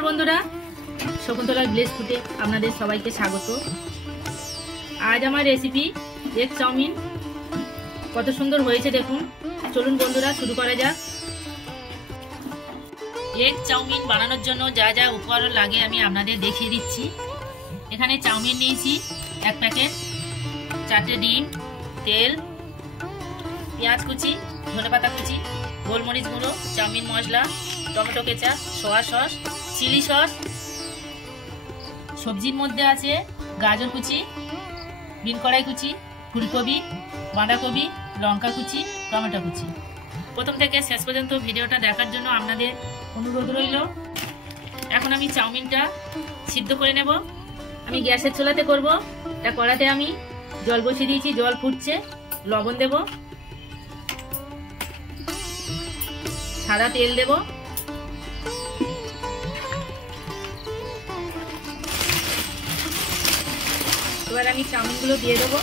নমস্কার বন্ধুরা, শকুন্তলার ভিলেজ ফুডে আপনাদের সবাইকে স্বাগত। আজ আমার রেসিপি এগ চাউমিন। কত সুন্দর হয়েছে দেখুন। চলুন বন্ধুরা শুরু করা যাক। এগ চাউমিন বানানোর জন্য যা যা উপকরণ লাগে আমি আপনাদের দেখিয়ে দিচ্ছি। এখানে চাউমিন নিয়েছি 1 প্যাকেট, 4টে ডিম, তেল, পেঁয়াজ কুচি, ধনেপাতা কুচি, গোলমরিচ গুঁড়ো, চাউমিন মশলা, tomato ketchup, soya sauce, chilli sauce. সবজির মধ্যে আছে গাজর কুচি, বিন কড়াই কুচি, ফুলকপি, বাঁধাকপি, লঙ্কা কুচি, টমেটো কুচি। প্রথম থেকে শেষ পর্যন্ত ভিডিওটা দেখার জন্য আপনাদের অনুরোধ রইল। এখন আমি চাউমিনটা সিদ্ধ করে নেব। আমি গ্যাসের চুলাতে করব। এটা কড়াতে আমি জল বসিয়ে দিয়েছি, জল ফুটছে। লবণ দেব, সাদা তেল দেব, এবার আমি চাউমিনগুলো দিয়ে দেবো।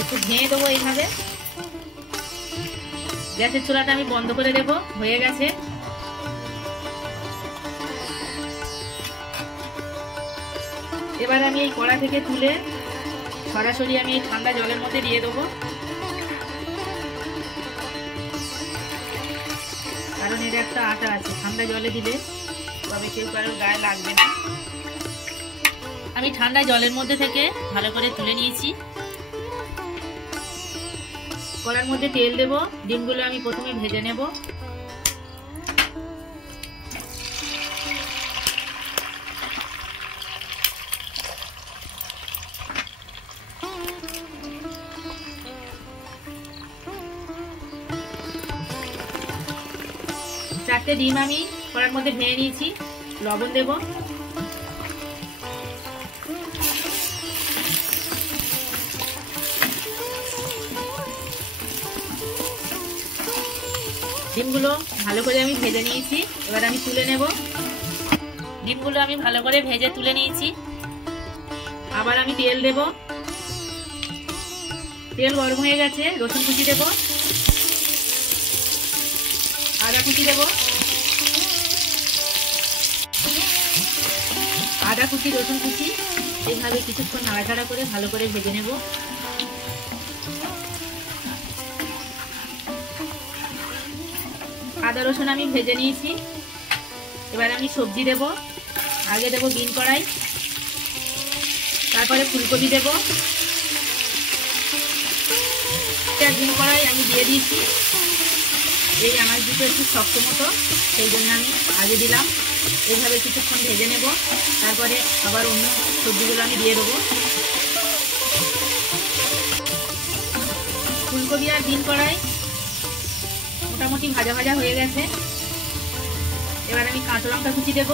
একটু ভেঙে দেবো এইভাবে। গ্যাসের চুলাটা আমি বন্ধ করে দেবো। হয়ে গেছে। এবার আমি এই কড়া থেকে তুলে সরাসরি আমি এই ঠান্ডা জলের মধ্যে দিয়ে দেবো, কারণ এর একটা আটা আছে। ঠান্ডা জলে দিলে তবে কেউ কারোর গায়ে লাগবে না। আমি ঠান্ডা জলের মধ্যে থেকে ভালো করে তুলে নিয়েছি। কড়ার মধ্যে তেল দেব। ডিমগুলো আমি প্রথমে ভেজে নেব। চারটে ডিম আমি কড়ার মধ্যে ভেঙে নিয়েছি। লবণ দেব, ডিমগুলো ভালো করে আমি ভেজে নিয়েছি। এবার আমি তুলে নেব। ডিমগুলো আমি ভালো করে ভেজে তুলে নিয়েছি। আবার আমি তেল দেব। তেল গরম হয়ে গেছে। রসুন কুচি দেব, আদা কুচি দেব, আদা কুচি, রসুন কুচি। এইভাবে কিছুক্ষণ নাড়াচাড়া করে ভালো করে ভেজে নেব। আদা রসুন আমি ভেজে নিয়েছি। এবার আমি সবজি দেব। আগে দেব বিন কড়াই, তারপরে ফুলকপি দেব। বিন কড়াই আমি দিয়ে দিয়েছি। এই আমার দুটো একটু শক্ত মতো, সেই জন্য আমি আগে দিলাম। এইভাবে কিছুক্ষণ ভেজে নেব। তারপরে আবার অন্য সবজিগুলো আমি দিয়ে দেবো। ফুলকপি আর বিন কড়াই মোটামুটি ভাজা ভাজা হয়ে গেছে। এবার আমি কাঁচা লঙ্কা কুচি দেব।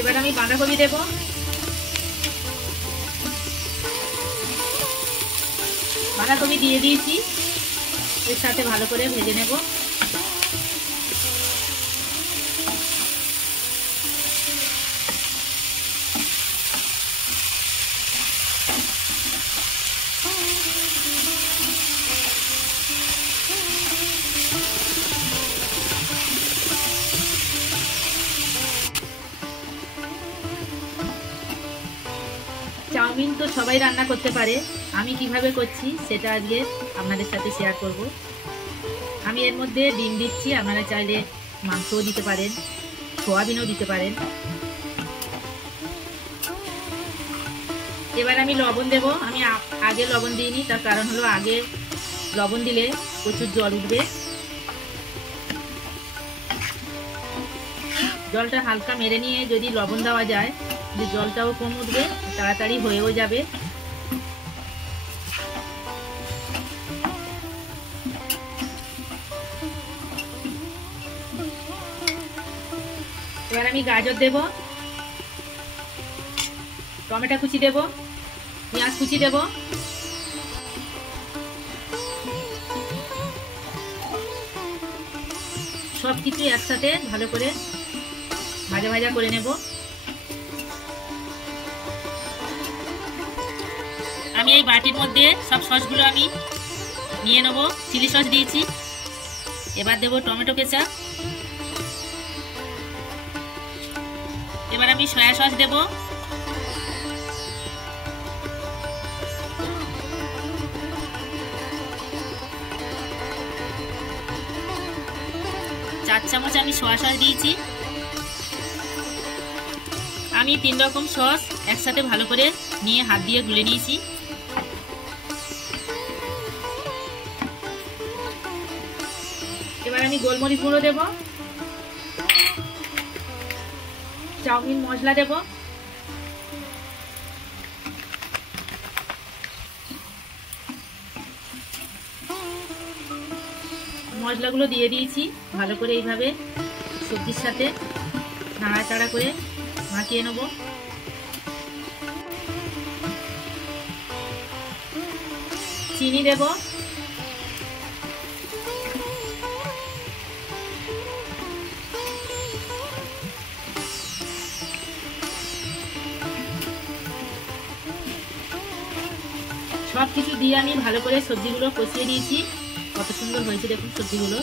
এবার আমি বাঁধাকপি দেব। বাঁধাকপি দিয়ে দিয়েছি। এর সাথে ভালো করে ভেজে নেব। চাউমিন তো সবাই রান্না করতে পারে। আমি কিভাবে করছি সেটা আজকে আপনাদের সাথে শেয়ার করব। আমি এর মধ্যে ডিম দিচ্ছি। আপনারা চাইলে মাংসও দিতে পারেন, সোয়াবিনও দিতে পারেন। এবার আমি লবণ দেব। আমি আগে লবণ দিইনি, তার কারণ হলো আগে লবণ দিলে প্রচুর জল উঠবে। জলটা হালকা মেরে নিয়ে যদি লবণ দেওয়া যায়, জলটাও কম উঠবে, তাড়াতাড়ি হয়েও যাবে। এবার আমি গাজর দেব, টমেটো কুচি দেব, পেঁয়াজ কুচি দেব, সব কিছু একসাথে ভালো করে ভাজা ভাজা করে নেব। আমি এই বাটির মধ্যে সব সসগুলো আমি নিয়ে নেব। চিলি সস দিয়েছি, এবার দেব টমেটো কেচাপ, এবার আমি সয়া সস দেব, চার চামচ আমি সয়া সস দিয়েছি। আমি 3 রকম সস একসাথে ভালো করে নিয়ে হাত দিয়ে গুলে নিয়েছি। এবার আমি গোলমরিচ গুঁড়ো দেব, চাউমিন মশলা দেব, মশলাগুলো দিয়ে দিয়েছি। ভালো করে এইভাবে সবজির সাথে নাড়াচাড়া করে মাখিয়ে নেব। চিনি দেব, সব কিছু দিয়ে আমি ভালো করে সবজিগুলো কষিয়ে দিয়েছি। কত সুন্দর হয়েছে দেখুন সবজিগুলো।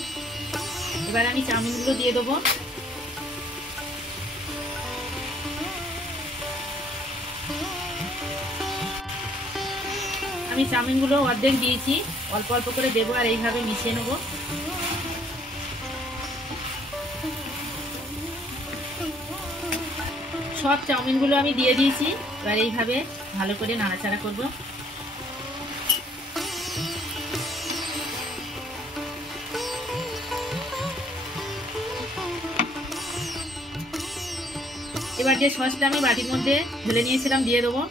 এবার আমি চাউমিনগুলো দিয়ে দেবো। আমি চাউমিনগুলো অর্ধেক দিয়েছি, অল্প অল্প করে দেবো আর এইভাবে মিশিয়ে নেব। সব চাউমিনগুলো আমি দিয়ে দিয়েছি, এবার এইভাবে ভালো করে নাড়াচাড়া করব। এবার যে সসটা আমি বাটির মধ্যে ঢেলে নিয়েছিলাম দিয়ে দেবো।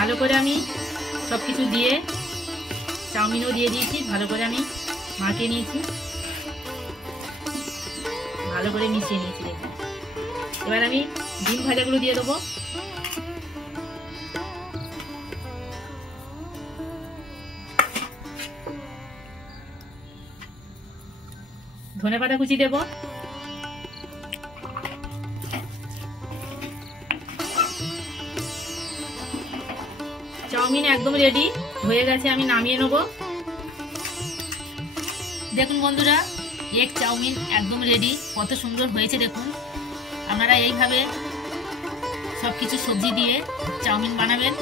ভালো করে আমি সব কিছু দিয়ে চাউমিনও দিয়ে দিয়েছি, ভালো করে আমি মাখিয়ে নিয়েছি, ভালো করে মিশিয়ে নিয়েছি দেখুন। এবার আমি ডিম ভাজাগুলো দিয়ে দেবো। ধনেপাতা কুচি দেব, চাউমিন একদম রেডি হয়ে গেছে, আমি নামিয়ে নেব। দেখুন বন্ধুরা, এগ চাউমিন একদম রেডি, কত সুন্দর হয়েছে দেখুন। আপনারা এইভাবে সব কিছু সবজি দিয়ে চাউমিন বানাবেন।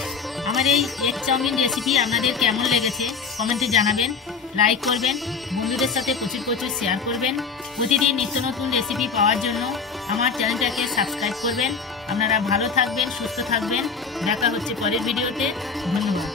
আমার এই এগ চাউমিন রেসিপি আপনাদের কেমন লেগেছে কমেন্টে জানাবেন, লাইক করবেন, বন্ধুদের সাথে প্রচুর প্রচুর শেয়ার করবেন। প্রতিদিন নিত্য নতুন রেসিপি পাওয়ার জন্য আমার চ্যানেলটাকে সাবস্ক্রাইব করবেন। আপনারা ভালো থাকবেন, সুস্থ থাকবেন। দেখা হচ্ছে পরের ভিডিওতে। ধন্যবাদ।